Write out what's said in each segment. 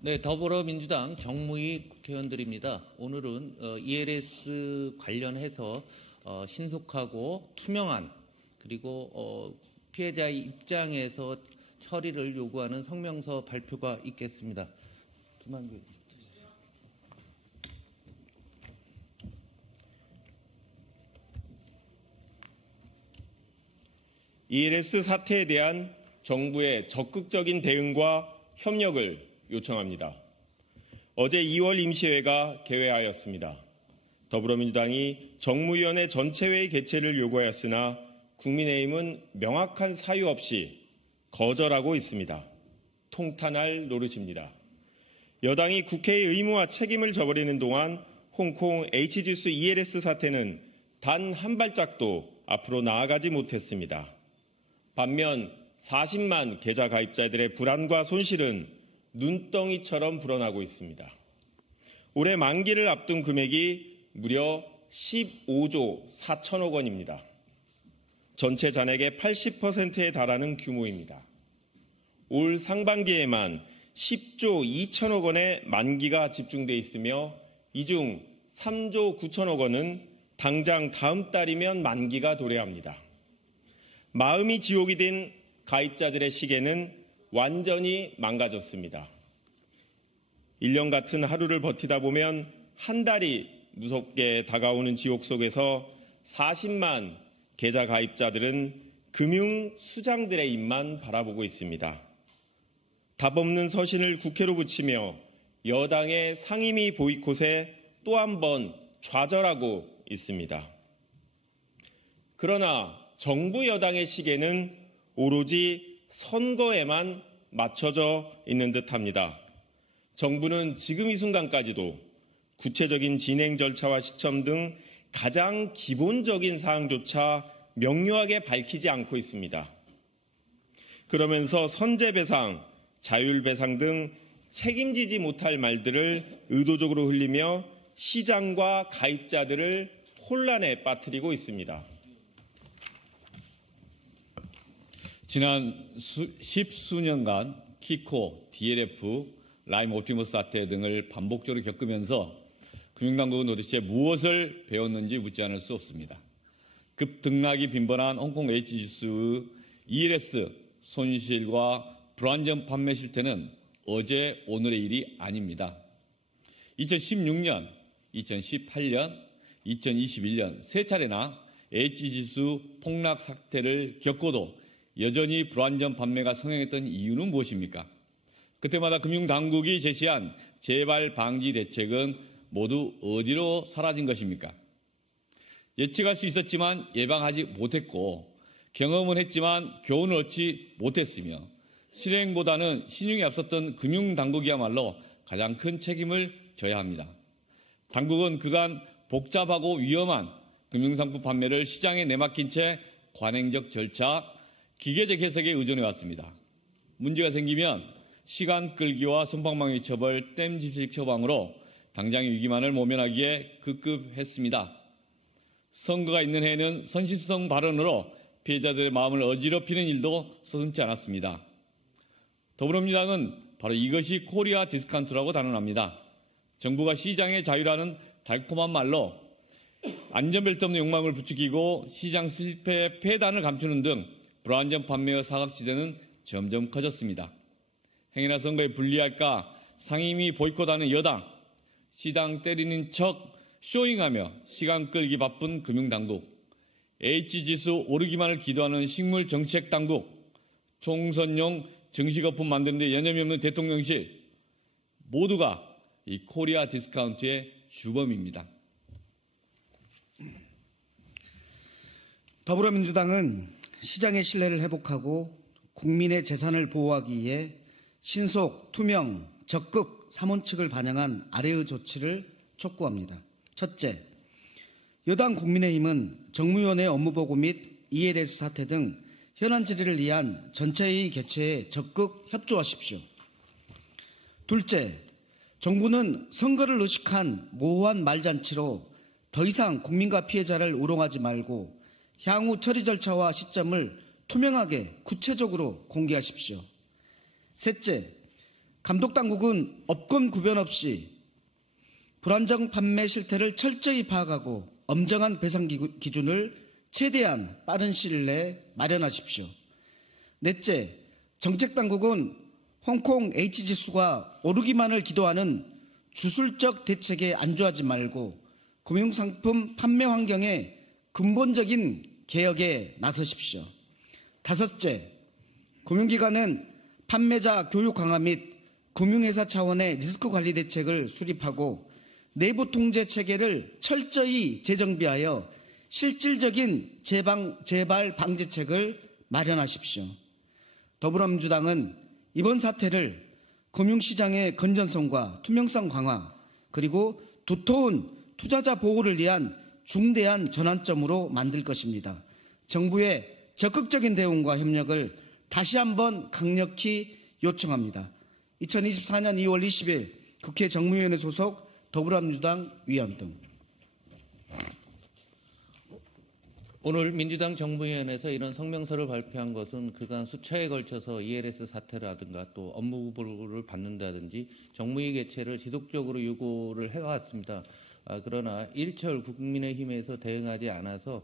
네, 더불어민주당 정무위 국회의원들입니다. 오늘은 ELS 관련해서 신속하고 투명한 그리고 피해자의 입장에서 처리를 요구하는 성명서 발표가 있겠습니다. 김한규. ELS 사태에 대한 정부의 적극적인 대응과 협력을 요청합니다. 어제 2월 임시회가 개회하였습니다. 더불어민주당이 정무위원회 전체회의 개최를 요구하였으나 국민의힘은 명확한 사유 없이 거절하고 있습니다. 통탄할 노릇입니다. 여당이 국회의 의무와 책임을 져버리는 동안 홍콩 H주스 ELS 사태는 단 한 발짝도 앞으로 나아가지 못했습니다. 반면 40만 계좌 가입자들의 불안과 손실은 눈덩이처럼 불어나고 있습니다. 올해 만기를 앞둔 금액이 무려 15조 4천억 원입니다. 전체 잔액의 80%에 달하는 규모입니다. 올 상반기에만 10조 2천억 원의 만기가 집중돼 있으며 이 중 3조 9천억 원은 당장 다음 달이면 만기가 도래합니다. 마음이 지옥이 된 가입자들의 시계는 완전히 망가졌습니다. 1년 같은 하루를 버티다 보면 한 달이 무섭게 다가오는 지옥 속에서 40만 계좌 가입자들은 금융 수장들의 입만 바라보고 있습니다. 답 없는 서신을 국회로 붙이며 여당의 상임위 보이콧에 또 한 번 좌절하고 있습니다. 그러나 정부 여당의 시계는 오로지 선거에만 맞춰져 있는 듯합니다. 정부는 지금 이 순간까지도 구체적인 진행 절차와 시점 등 가장 기본적인 사항조차 명료하게 밝히지 않고 있습니다. 그러면서 선제배상, 자율배상 등 책임지지 못할 말들을 의도적으로 흘리며 시장과 가입자들을 혼란에 빠뜨리고 있습니다. 지난 십수년간 키코, DLF, 라임 옵티머스 사태 등을 반복적으로 겪으면서 금융당국은 도대체 무엇을 배웠는지 묻지 않을 수 없습니다. 급등락이 빈번한 홍콩 H주스의 ELS 손실과 불안전 판매 실태는 어제 오늘의 일이 아닙니다. 2016년, 2018년, 2021년 세 차례나 H주스 폭락 사태를 겪고도 여전히 불안전 판매가 성행했던 이유는 무엇입니까? 그때마다 금융당국이 제시한 재발 방지 대책은 모두 어디로 사라진 것입니까? 예측할 수 있었지만 예방하지 못했고 경험은 했지만 교훈을 얻지 못했으며 실행보다는 신용이 앞섰던 금융당국이야말로 가장 큰 책임을 져야 합니다. 당국은 그간 복잡하고 위험한 금융상품 판매를 시장에 내맡긴 채 관행적 절차, 기계적 해석에 의존해왔습니다. 문제가 생기면 시간 끌기와 솜방망이 처벌, 땜질식 처방으로 당장의 위기만을 모면하기에 급급했습니다. 선거가 있는 해에는 선심성 발언으로 피해자들의 마음을 어지럽히는 일도 서슴지 않았습니다. 더불어민주당은 바로 이것이 코리아 디스카운트라고 단언합니다. 정부가 시장의 자유라는 달콤한 말로 안전벨트 없는 욕망을 부추기고 시장 실패의 폐단을 감추는 등 불안전 판매의 사각지대는 점점 커졌습니다. 행여나 선거에 불리할까 상임위 보이콧하는 여당, 시장 때리는 척 쇼잉하며 시간 끌기 바쁜 금융당국, H지수 오르기만을 기도하는 식물정책당국, 총선용 정시거품 만드는 데 여념이 없는 대통령실, 모두가 이 코리아 디스카운트의 주범입니다. 더불어민주당은 시장의 신뢰를 회복하고 국민의 재산을 보호하기 위해 신속, 투명, 적극 3원 측을 반영한 아래의 조치를 촉구합니다. 첫째, 여당 국민의힘은 정무위원회 업무보고 및 ELS 사태 등 현안 질의를 위한 전체회의 개최에 적극 협조하십시오. 둘째, 정부는 선거를 의식한 모호한 말잔치로 더 이상 국민과 피해자를 우롱하지 말고 향후 처리 절차와 시점을 투명하게 구체적으로 공개하십시오. 셋째, 감독당국은 업권 구별 없이 불안정 판매 실태를 철저히 파악하고 엄정한 배상 기준을 최대한 빠른 시일 내에 마련하십시오. 넷째, 정책당국은 홍콩 H지수가 오르기만을 기도하는 주술적 대책에 안주하지 말고 금융상품 판매 환경의 근본적인 개혁에 나서십시오. 다섯째, 금융기관은 판매자 교육 강화 및 금융회사 차원의 리스크 관리 대책을 수립하고 내부 통제 체계를 철저히 재정비하여 실질적인 재발 방지책을 마련하십시오. 더불어민주당은 이번 사태를 금융시장의 건전성과 투명성 강화 그리고 두터운 투자자 보호를 위한 중대한 전환점으로 만들 것입니다. 정부의 적극적인 대응과 협력을 다시 한번 강력히 요청합니다. 2024년 2월 20일 국회 정무위원회 소속 더불어민주당 위원 등. 오늘 민주당 정무위원회에서 이런 성명서를 발표한 것은 그간 수차에 걸쳐서 ELS 사태라든가 또 업무 보고를 받는다든지 정무위 개최를 지속적으로 요구를 해왔습니다. 그러나 일철 국민의힘에서 대응하지 않아서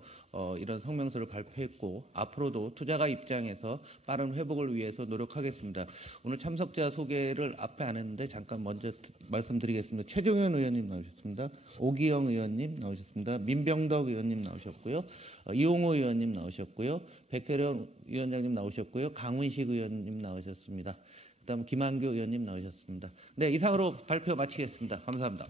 이런 성명서를 발표했고 앞으로도 투자가 입장에서 빠른 회복을 위해서 노력하겠습니다. 오늘 참석자 소개를 앞에 안 했는데 잠깐 먼저 말씀드리겠습니다. 최종현 의원님 나오셨습니다. 오기영 의원님 나오셨습니다. 민병덕 의원님 나오셨고요. 이용호 의원님 나오셨고요. 백혜령 위원장님 나오셨고요. 강훈식 의원님 나오셨습니다. 그다음 김한교 의원님 나오셨습니다. 네, 이상으로 발표 마치겠습니다. 감사합니다.